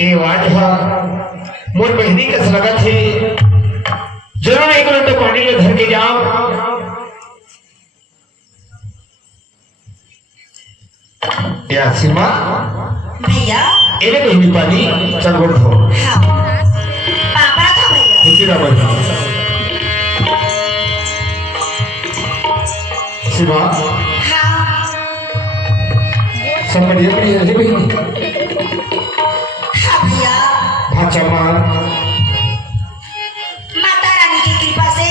ए वाजहा मोर बहनी का स्वागत है। जरूर एक लोटा पानी में धर के जाओ। या सीमा भैया एले बहनी पानी चल बोल हो। हाँ पापा था भैया निकिरा बहनी सीमा हाँ सब बढ़िया बढ़िया है बहनी। हाँ भैया भाचा मार माता रानी की कृपा से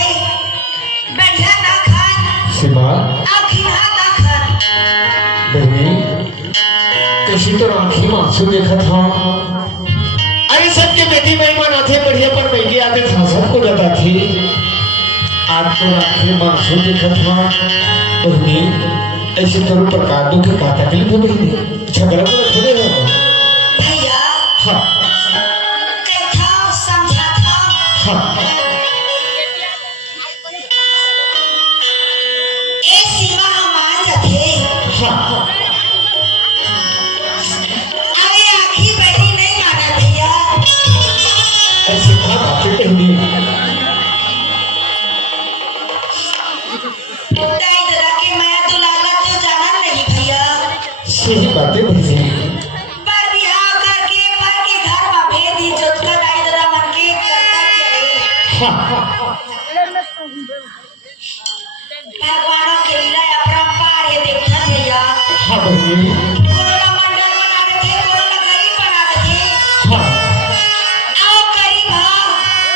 बढ़िया ना खान सीमा अब घिना ना खान बहनी कैसी तो आँखी में आंसू देखा था। अरे सबके बेटी मेहमान आते बढ़िया पर बेटी आते था सबको जाता थी। आज तो आँखी में आंसू देखा था। बहनी ऐसे करो पर कादू के का तकलीफ है बहनी। झगड़ा को थोड़े है भैया हाँ कैथा समझा था हाँ ए सीमा हम मान जाते हाँ अरे आखी बड़ी नहीं माना भैया ऐसे कहा बातें बहनी। दाई दरा के माया दुलाला तो जाना नहीं भैया सही बातें बहनी। पर बिहाव करके पर के घर में भेद ही जोत कर दाई दरा मन के करता क्या है हाँ भगवानों के लीला अपरंपार है देखना भैया हाँ बहनी कोरोना मंडल बना देते कोरोना गरीब बना देते हाँ आओ गरीब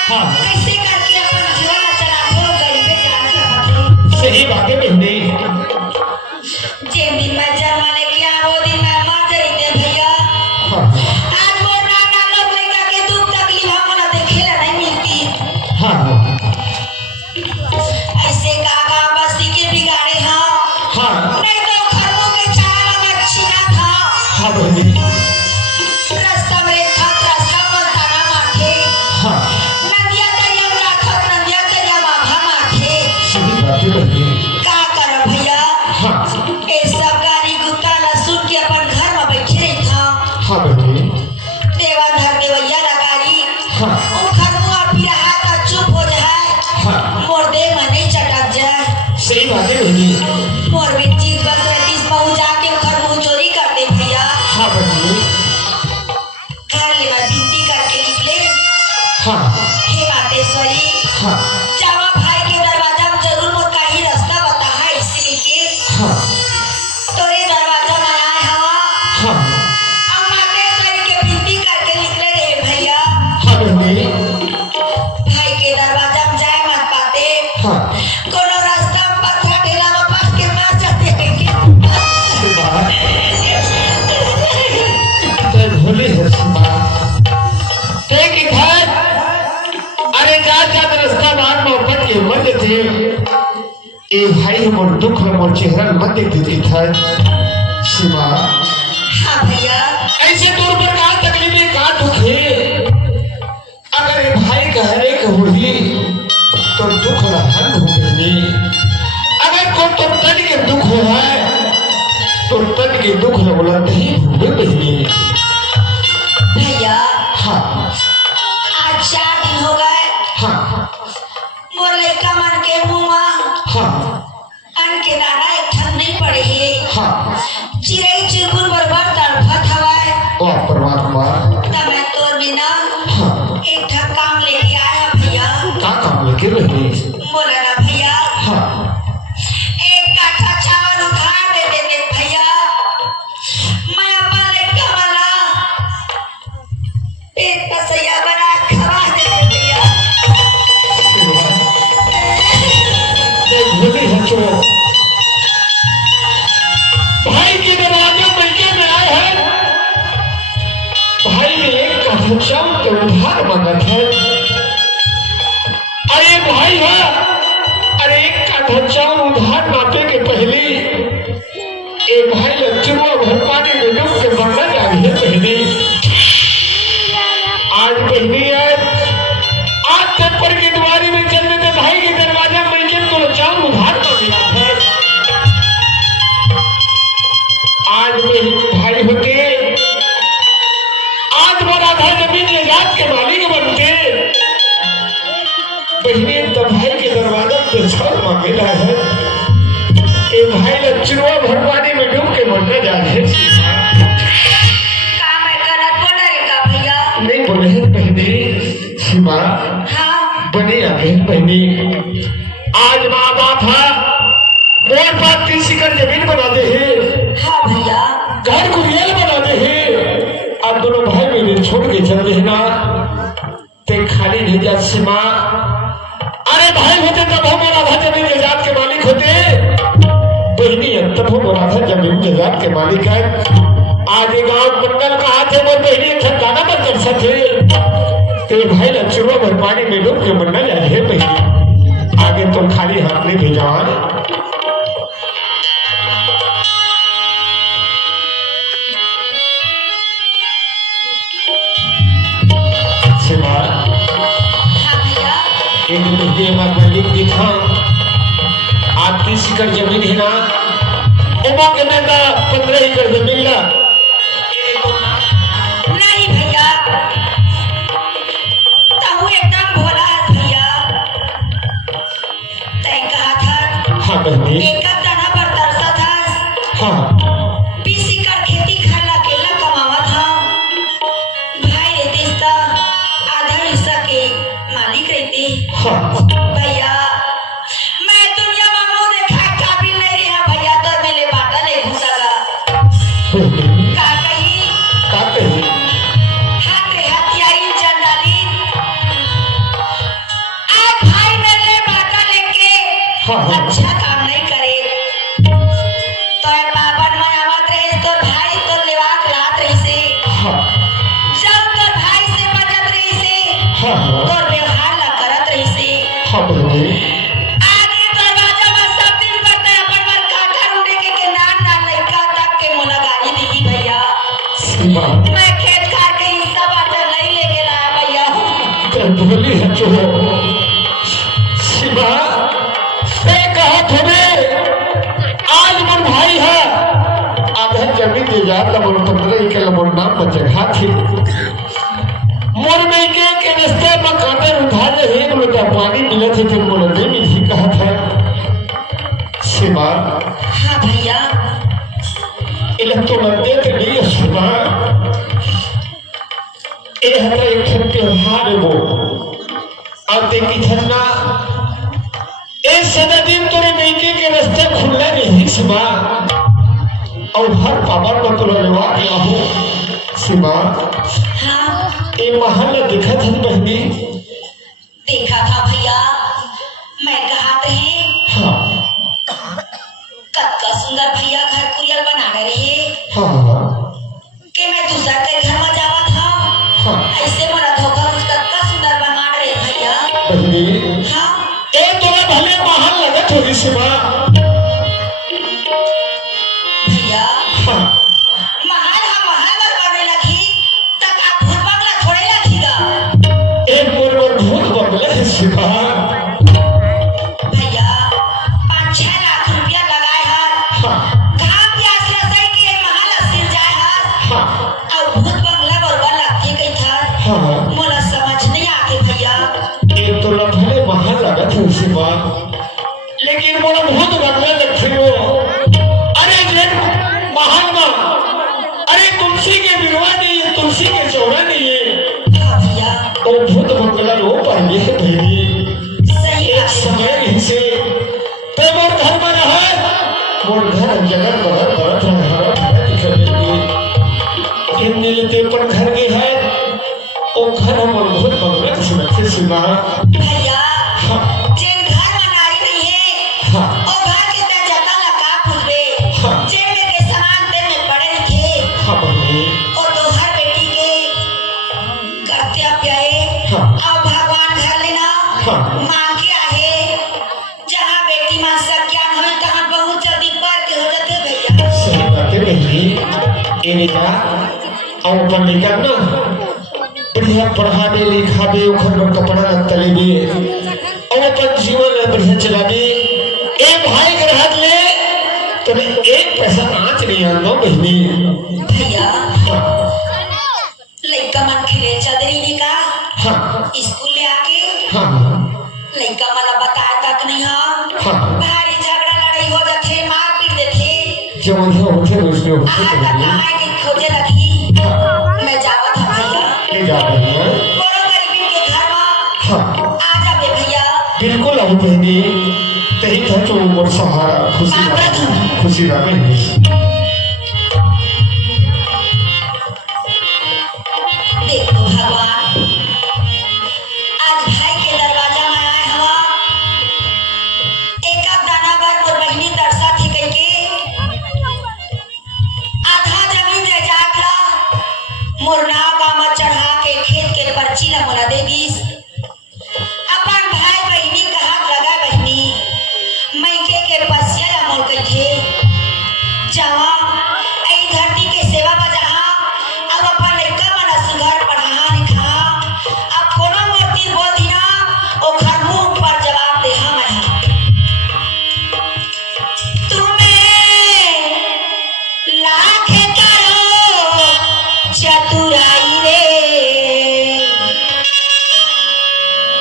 हाँ कैसे करके अपन जीवन चलाते हो गरीबे जाने चाहते सही बातें बहनी। जे दिन मैं जन्म लेके आ वो दिन मैं मर जाते भैया हाँ आज वो नाना लोग लड़का के दुख तकलीफ हमको देखेला नहीं मिलती हाँ ऐसे कागा बस्ती के बिगाड़े हाँ हाँ नहीं तो खरबों के चाल में छीना था हाँ बहनी रास्ता में था रास्ता पर ताना माथे हाँ नदिया तरिया राखत नदिया तरिया माभा माथे सही बातें बहनी। का कर भैया हाँ ए सब गाली गुत्ता लहसुन के अपन घर में बैठे रही था हाँ बहनी देवा धर देवैया लगारी हाँ ओ खरबुआ पिरहा का चुप हो जाए हाँ मोर दे में नहीं चटक जाए सही बातें बहनी। मोर बिच्ची बस रतीस पहुंच जाके खरबू चोरी कर दे भैया हाँ बहनी घर ले मैं बिनती करके निकले हाँ हे मातेश्वरी हाँ जावा भाई के दरवाजा में जरूर मोर का ही रास्ता बता है इसलिए के हाँ तोरे दरवाजा में आए हवा हाँ अब मातेश्वरी के बिनती करके निकले रे भैया हाँ बहनी भाई के दरवाजा में जाए मत पाते हाँ कोनो रास्ता में पत्थर ढेला में पास के मार जाते हैं सीमा ते भोली है सीमा ते की घर अरे जा जा रास्ता मार में ऊपर के मर थे। ए भाई मोर दुख में मोर चेहरा मत देखती था सीमा। हाँ भैया ऐसे दूर पर का तकलीफ है का दुख है। अगर ये भाई कहने के हुई तो दुख रहन हो गई। अगर को तो तन के दुख हो है तो तन के दुख न बोला नहीं हुए बहनी। भैया हाँ आज 4 दिन हो गए हाँ मोर लड़का मन के मुँह हाँ अन के दाना एक ठन नहीं पड़े है हाँ चिड़ै चिरकुन बरबर तड़फत हवाए और परमात्मा तब मैं तोर बिना हाँ एक ठन काम लेके आया भैया का काम लेके बहनी। बोला ना भैया हाँ एक काठा चावल उधार दे देते भैया मैं अपना लड़का वाला पेट पसैया बना खवा देते भैया ते भोली है चो भाई के दरवाजे बैठे में आए हैं। भाई ने एक कथा के उधार मांगा था। अरे भाई है अरे एक कथा उधार मांगने के पहले एक भाई लक्ष्मण भर पानी में डूब के मरना चाहिए पहले। आज पहली है आज तक पर की दुआरी में चलने के भाई के दरवाजा में बैठे तो चार उधार मांगना था। आज भाई होके आज बड़ा बहनी तो भाई के दरवाजा पे छल मांगेला है ए भाई लचुआ भरवानी में डूब के मरने जा रहे का मैं गलत बोल रही का भैया? नहीं बोले हैं बहनी सीमा हाँ बनी आगे बहनी आज माँ बाप है और बात किसी कर जमीन बनाते हैं हाँ भैया घर को रियल बनाते हैं अब दोनों भाई मेरे छोड़ के चल रहे ना ते खाली नहीं जा सीमा अरे भाई होते तब हम राधा जमीन जायदाद के मालिक होते बहनी तब हम राधा जमीन जायदाद के मालिक है आज गांव मंडल कहा थे वो बहनी ठंडाना मत कर सकते तेरे भाई लक्ष्मण भर पानी में डूब के मरना जा रहे बहनी आगे तो खाली हाथ नहीं भेजा हाँ भैया एक महीने में मालिक दिखा आपकी सिकड़ जमीन है ना उमा के नेता 15 एकड़ जमीन ला नहीं भैया तू एकदम भोला है भैया तय कहा था हाँ बहनी एक दाना पर तरसा था हाँ 20 एकड़ खेती खाला केला कमावा था भाई रिश्ता आधा हिस्सा के मालिक रहते हाँ भैया मैं दुनिया में मुंह देखा काबिल नहीं रहा भैया तो मेरे बाटा नहीं घुसगा का कही हाथ हथियारी चल डाली आज भाई मेरे बाटा लेके हाँ। अच्छा काम नहीं करे तो ये बाबर में आवत रहे तो भाई तो लेवाक लात रही से हाँ जब तो भाई से बचत रही से हाँ तो व्यवहार ला करत रही से हाँ बहनी आगे दरवाजा में सब दिन बता अपन मन काटा उड़े के नान ना लइका तक के मोला गाली दी भैया सीमा मैं खेत खा के हिस्सा बाटा नहीं लेके लाया भैया तो बोली है जो सीमा से कहा तुम्हें आज मन भाई है आधा जमीन दे जाता मोर 15 एकड़ मोर नाम पर जगह थी मोर में के रिश्ते में कांटे उधार रहे बोलता पानी मिला थे फिर बोला नहीं मिली कहा था सीमा हाँ भैया इन्हें तो लगते थे नहीं सीमा ये हमारा एक त्योहार है वो अब देखी थरना इस सदा दिन तोरे मेके के रास्ते खुलने नहीं सीमा और हर पावर को तो लगवा दिया हो सीमा हाँ ये महल देखा था बहनी देखा था भैया मैं कहा थे हाँ कत्का सुंदर भैया घर कुरियर बना रहे हाँ कि मैं दूसरा के घर में जावा था हाँ ऐसे मना धोखा कत्का सुंदर बना रहे भैया बहनी हाँ ए तोरा भले महल लगत होगी सीमा भैया हाँ महल हम महल बनवाने लगी तक आप भूत बंगला छोड़े लखीगा एक मोर भूत बंगले है सीमा भैया 5-6 लाख रुपया लगाए हर हाँ घाम प्यास लसई के महल सिर जाए हर हाँ और भूत बंगला बरबर लगती गई था हाँ मोला समझ नहीं आके भैया एक तो भले महल लगत है सीमा लेकिन मोरा बहुत बंगला लगते हो अरे जे महल में अरे तुलसी के बिरवा नहीं है तुलसी के चौरा नहीं है हाँ भैया और भूत बंगला रो पाएंगे भाई सही एक बात है। समय से तो मोर घर में रहे मोर घर जगह बड़ा बड़ा हरा भरा दिखेगी इन नीलते पर घर के है ओ घर मोर बहुत बंगला से सीमा भैया हाँ जेन घर बनाई नहीं है हाँ ओ घर के ते जता लगा खुदबे हाँ। जेन में के सामान ते में पड़े लिखे हाँ बहनी ओ तो हर बेटी के कर्तव्य है हाँ। और भगवान घर लेना हाँ। मांग के आहे जहां बेटी मां सब ज्ञान होई तहां बहुत जल्दी पर के हो जाते भैया सही बात है बहनी ये जा और अपन लेकर ना बढ़िया पढ़ावे लिखावे ओखर पर कपड़ा तलेबे और अपन जीवन बढ़िया चलावे ए भाई के हाथ ले तुम्हें एक पैसा नाच नहीं आना बहनी भैया हाँ लइका मन खेले चदरी ने का हाँ स्कूल ले आके हाँ लइका मला बताया तक नहीं हो हाँ भारी झगड़ा लड़ाई हो जाथे मार पीट देथे जो मुझे होते रोशनी आज होते तक कहाँ की खोजे रखी मैं जावत हूँ भैया ले जा रही है कोनो गरीबी के घर में हाँ आ जाबे भैया बिल्कुल अब बहनी तेरी था जो मोर सहारा खुशी रहे देखो भगवान आज भाई के दरवाजा में आए हवा एक दाना भर मोर बहनी तरसा थी कह के आधा जमीन जायदाद ला मोर नाव गांव चढ़ा के खेत के पर्ची ला मोला दे दीस अपन भाई बहनी का हाथ लगा बहनी मैके के पसिया ला मोल कहे जहाँ ऐ धरती के सेवा में जहाँ अब अपन लड़का मन सुघर पढ़ा लिखा अब कोनो मूर्ति बोल दिना ओ घर मुंह पर जवाब दे हम है तुम्हें लाख करो चतुराई रे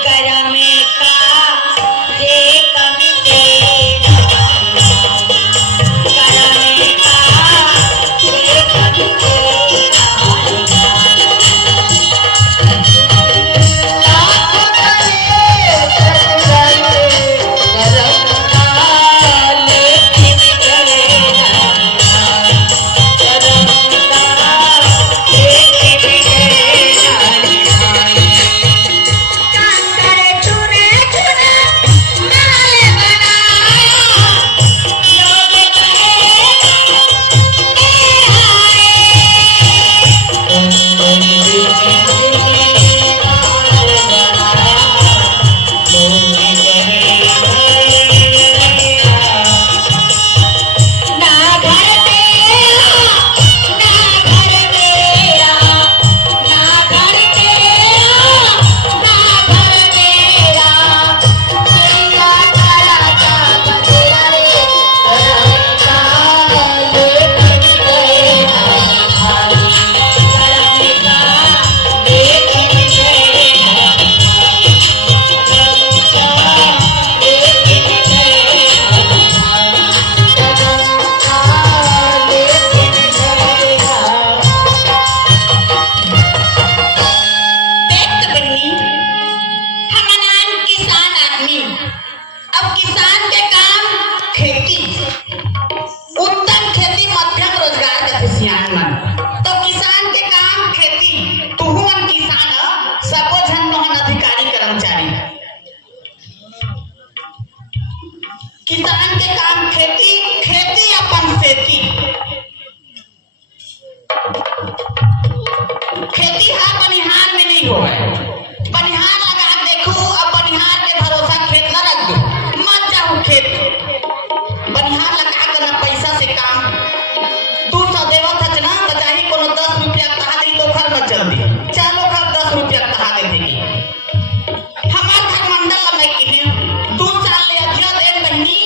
करम का दे कमी दे किसान के काम खेती खेती अपन खेती खेती हा बनिहार में नहीं होवे बनिहार लगा देखो अब बनिहार के भरोसा खेत न रख दो मत जाओ खेत बनिहार लगा कर पैसा से काम तू सदैव सच ना बचाही कोनो 10 रुपया कहा दे तो खर न चल दी चलो खर 10 रुपया कहा दे देगी हमार घर मंडल में किने 2 साल ले अजिया दे महीनी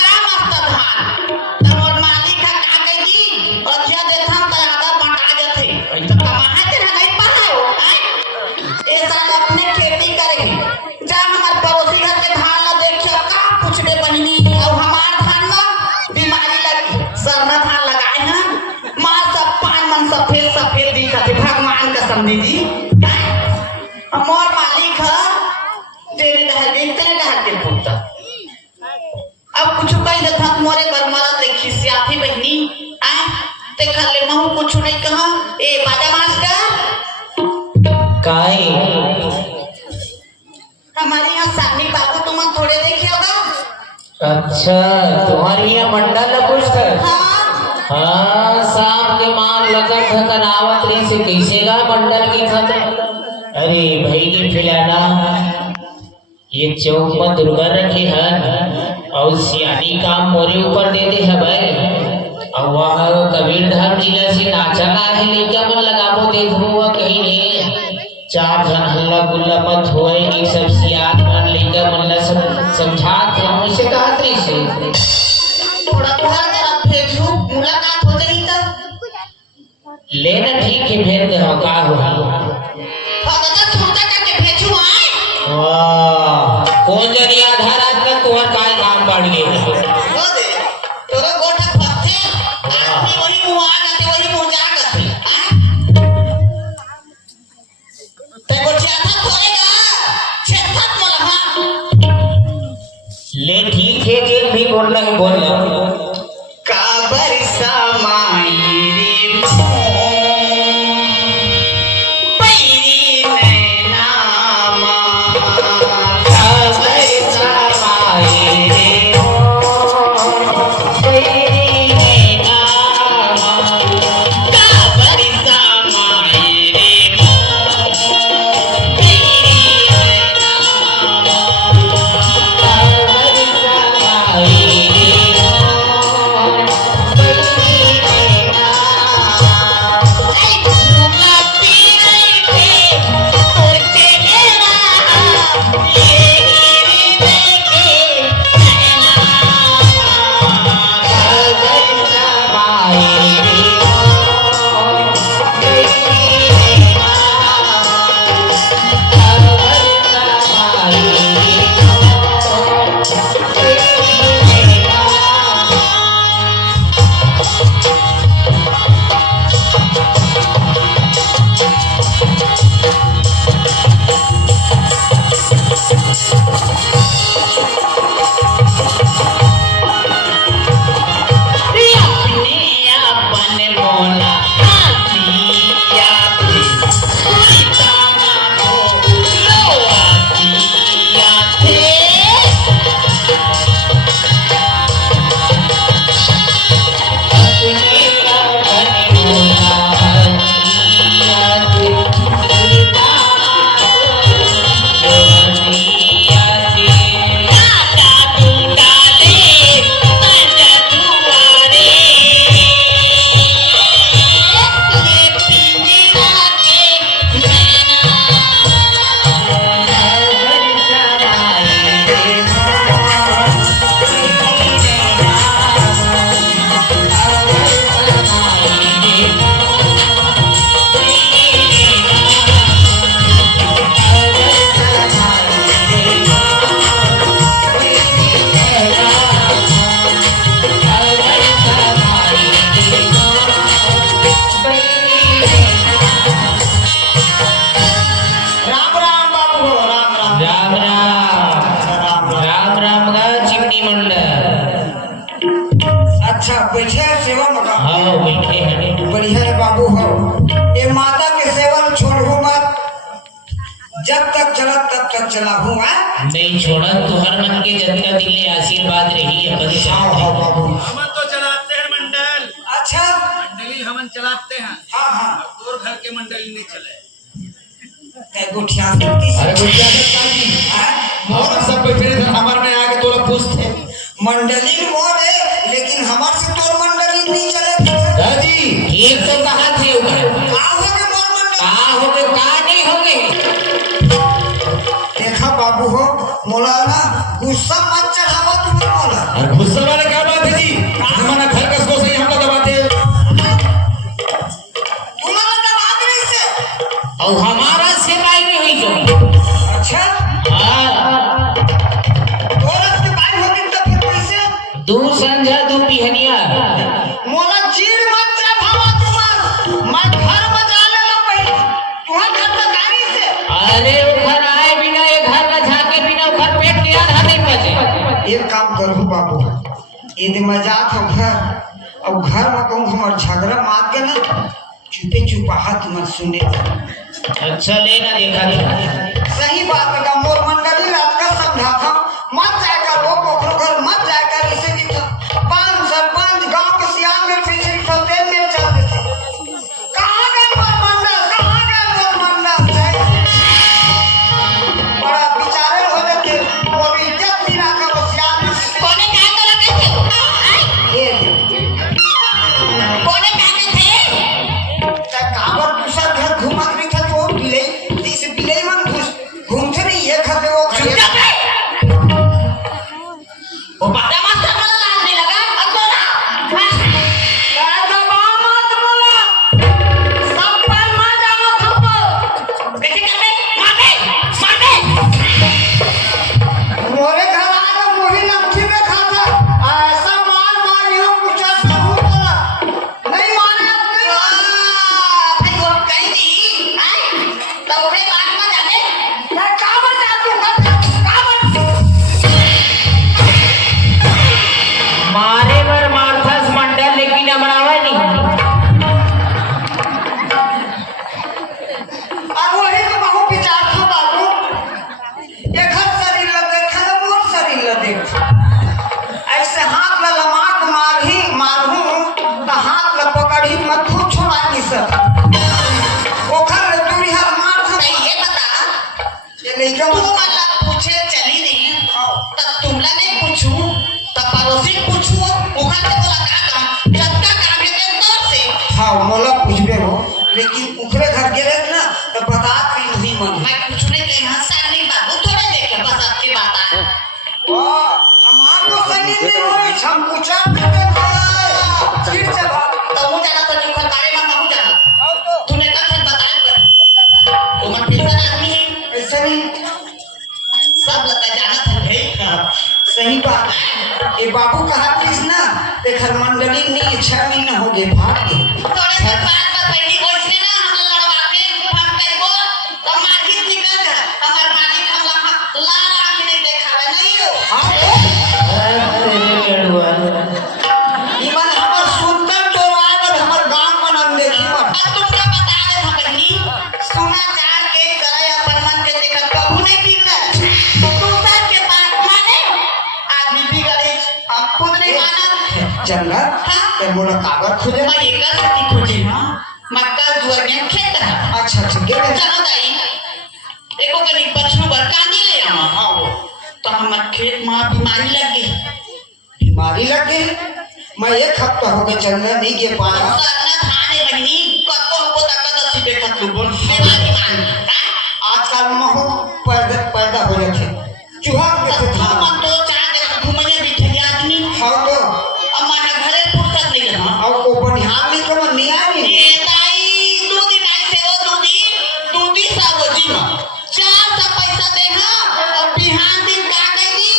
काम अस्तर धान तमोर मालिक का का कह दी अजिया दे था त आधा बटा जथे ऐसा कमाए ते नहीं पाए ए साल अपने खेती करेंगे जा हमार पड़ोसी घर के धान ला देखियो का पूछबे बहिनी और हमार धान में बीमारी लग सरना धान लगाए हैं मां सब पान मन सफेद सफेद दिखत है भगवान कसम दीदी मोर मालिक है तेरे डहर के पुत्र अब कुछ कह दे था मोरे घर मारा ते खिसियाती बहनी आ ते कर ले महू कुछ नहीं कहा ए बाजा मास्टर काय हमारे यहाँ सानी बाबू तुम थोड़े देखे होगा अच्छा तुम्हारे यहाँ मंडल कुछ था हाँ हाँ शाम के मान लगत है तनावत रही से कैसे गा मंडल की खत अरे भाई की फिलाना ये चौक में दुर्गा रखी है और सियानी काम मोरे ऊपर दे दे है भाई और वह कबीर धाम जिला से नाचा गा है लेकर मन लगाबो देखबो वह कहीं नहीं 4 जन हल्ला गुल्ला मत होए ये सब सियान मन लेकर मन ला समझा के मुझसे कहा तरी से थोड़ा थोड़ा जरा फेसबुक मुलाकात हो जाई तो लेना ठीक है भेज दे हो का हो दादा सुनता का के भेजू आए वाह कौन जरिया ले ठीक है एक भी बोलना है बोल काबर समाई रे बैरी नैना काबर समाई रे बैरी नैना काबर समाई रे अच्छा बैठे सेवा मका हाँ बैठे हैं बढ़िया है बाबू हो ये माता के सेवा छोड़ू मत जब तक चलत तब तक चलाहू नहीं छोड़ा तो हर मन के जनता दिल में आशीर्वाद रही अपन हाँ हाँ बाबू हमन तो चलाते हैं मंडल अच्छा मंडली हमन चलाते हैं हाँ हाँ तोर घर के मंडली नहीं चले ते गुठिया सकती अरे गुड़िया के काजी और सब बैठे थे हमारे में आके तोला पूछते मंडली मोर है लेकिन हमार से तोर मंडली नहीं चले दादी एक तो कहा थे ऊपर का हो के मोर मंडली कहा हो गए कहा नहीं हो गए देखा बाबू हो मौलाना गुस्सा मत चढ़ावा तुम्हें मौला और गुस्सा वाले क्या बात है जी हमारा घर कसको से हम लोग दबाते तुम्हारा दबाव नहीं से और हमारा सेवा नहीं हुई जो अच्छा हाँ तोरस के भाई होगी तो फिर कैसे दू संझा दू पिहनिया मोला चीड़ मत जा भावा तुम्हार मैं घर में जा ले लो पहले तुम्हार घर तक गाड़ी से अरे वो घर आए बिना ये घर में झाके बिना वो घर पेट के आधा नहीं बचे एक काम करू बाबू यदि मैं जात हूँ घर अब घर में कहूँ हमार झगड़ा मार के ना चुपे चुपाहट मत सुने अच्छा लेना देखा सही बात है मोर मंडली रात का समझाता मत जाकर वो कोकरो घर मत जाकर इसे भी पांच सरपंच गांव के सियाम में फिर फलते में चल देते कहाँ गए मोर मंडल बड़ा विचारे हो जाते वो इज्जत भी ना करो सियाम में कोने क्या तो लगे थे ये कोने क्या थे काबर दूसरा घर घुमा के था तो बिले इस बिले में घूमते नहीं ये खाते वो चुप खेत ऐसे हाथ ला लमाट मारहूं तो हाथ ला पकड़ी मत खूब छोड़ानी सब ओखर दूरी हर मार था ये बता ये नहीं तू का मतलब पूछे चली नहीं तब तुमला नहीं पूछू तब पड़ोसी पूछू उखर के बोला का काम जब का काम है ते तो से हाँ मोला पूछबे हो लेकिन उखरे घर गिरे ना तो बता भी नहीं मन मैं कुछ नहीं कही हंसा नहीं बाबू थोड़े देखे बस आपकी बात है हमार को सही नहीं होई हम पूछा करते फिर चला तो मुझे जाना तो नहीं बारे में मैं जाना तूने कब फिर बताया पर वो मन पिछला आदमी है ऐसा नहीं सब लगता जाना था भाई सही बात है ये बाबू कहा किस ना देखर मंडली में 6 महीना हो गए भाग गए थोड़े से बात पहली ओछे ना हम लड़वाते हम करबो तो मार्केट निकल जा हमार मालिक हम लाल आंख नहीं देखावे नहीं हो इमन हमर सुंदर टोरावर हमर गांव में हम देखी मत अब तुमके बता दे हम बहनी सुना चार के करे अपन मन के देखत कबू नहीं बिगड़ दूसर के बात माने आदमी बिगड़े हम खुद नहीं मानत जन्नत ते मोला काबर खुदे मैं एक सती खोजी ना मक्का जुअर में खेत है अच्छा गेले चलो दाई एको कनी बछरू बर कांदी ले आवा आओ तो हमर खेत में बीमारी लग गई बीमारी लग गई मैं एक हफ्ता हो गए जन्नत नहीं गे पाया सरना थाने बहनी कतो को तक दसी देखत लोगन बीमारी मान आजकल महू पैदा हो जाते चूहा के तो था मन तो चार दिन घूमने बैठे आदमी हाँ तो हमारा घरे फुर्सत नहीं है और को बनिहार में कम नहीं आई ये दाई दो दिन ऐसे वो दो दिन सा वो जी में 400 पैसा दे हां और बिहान दिन का कही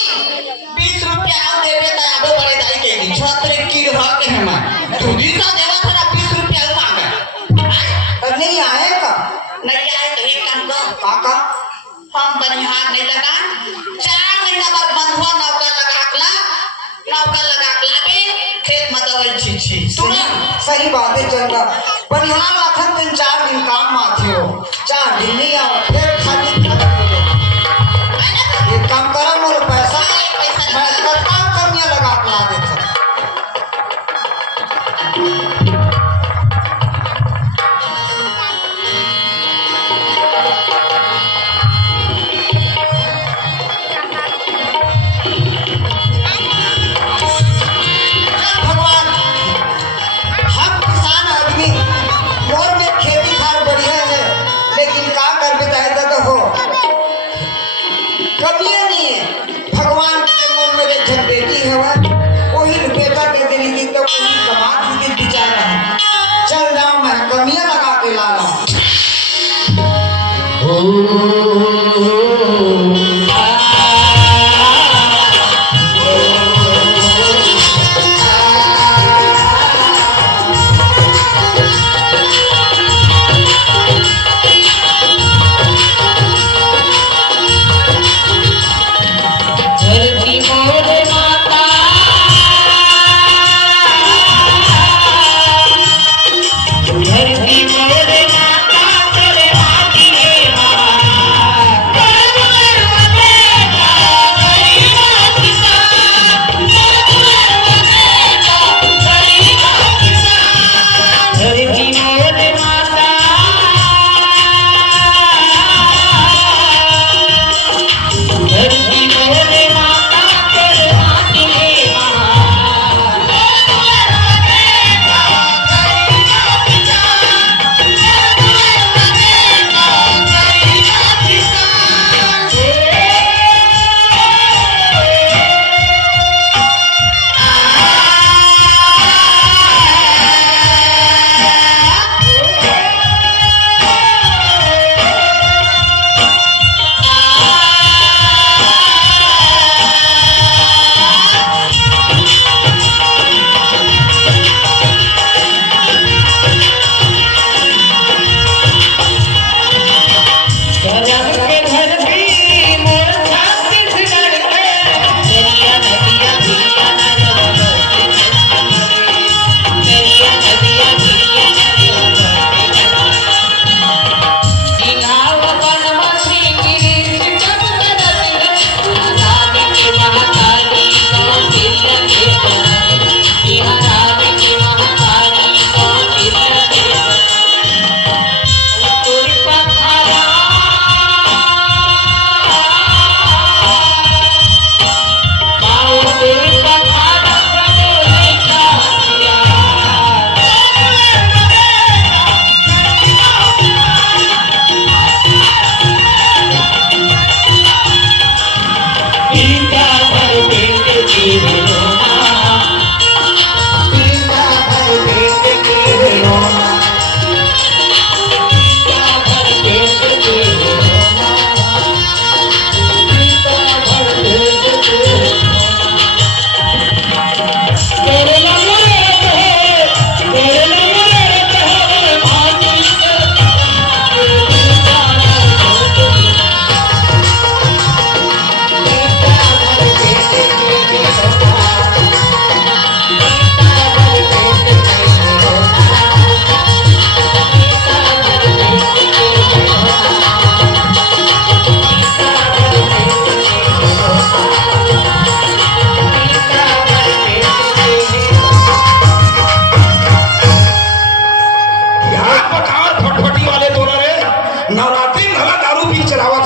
20 रुपया और देबे त आबो बड़े दाई के छतरे की रह के हम 2 दिन सा देवा थोड़ा 20 रुपया मांगा तो नहीं आएगा नहीं आए तो एक काम करो काका हम बनिहार नहीं लगा 4 महीना बाद बंधुआ नौकर लगा के खेत में दवाई छी सुना सही बात है चंदा बनिहार आखन 3-4 दिन काम आथे हो 4 दिन नहीं आओ फिर खाली ये काम करा मोर पैसा मैं कर काम करने लगा के ला देता भगवान हम किसान आदमी मोर में खेती खार बढ़िया है लेकिन का कर बताए चलावत